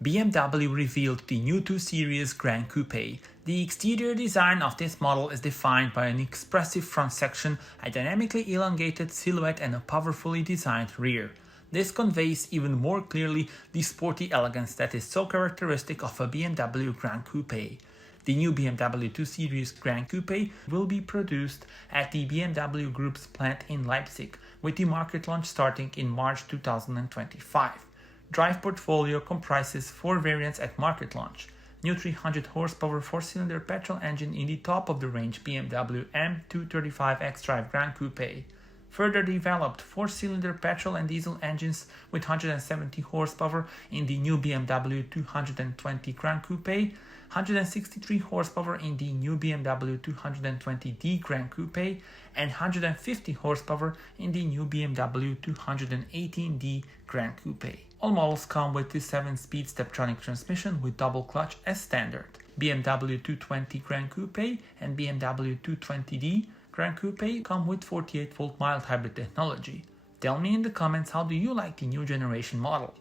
BMW revealed the new 2 Series Gran Coupé. The exterior design of this model is defined by an expressive front section, a dynamically elongated silhouette and a powerfully designed rear. This conveys even more clearly the sporty elegance that is so characteristic of a BMW Gran Coupé. The new BMW 2 Series Gran Coupé will be produced at the BMW Group's plant in Leipzig, with the market launch starting in March 2025. Drive portfolio comprises 4 variants at market launch. New 300 horsepower 4-cylinder petrol engine in the top of the range BMW M235 xDrive Gran Coupé. Further developed 4-cylinder petrol and diesel engines with 170 horsepower in the new BMW 220 Gran Coupé, 163 horsepower in the new BMW 220d Gran Coupé, and 150 horsepower in the new BMW 218d Gran Coupé. All models come with the 7-speed Steptronic transmission with double clutch as standard. BMW 220 Gran Coupé and BMW 220d Gran Coupé come with 48-volt mild hybrid technology. Tell me in the comments, how do you like the new generation model?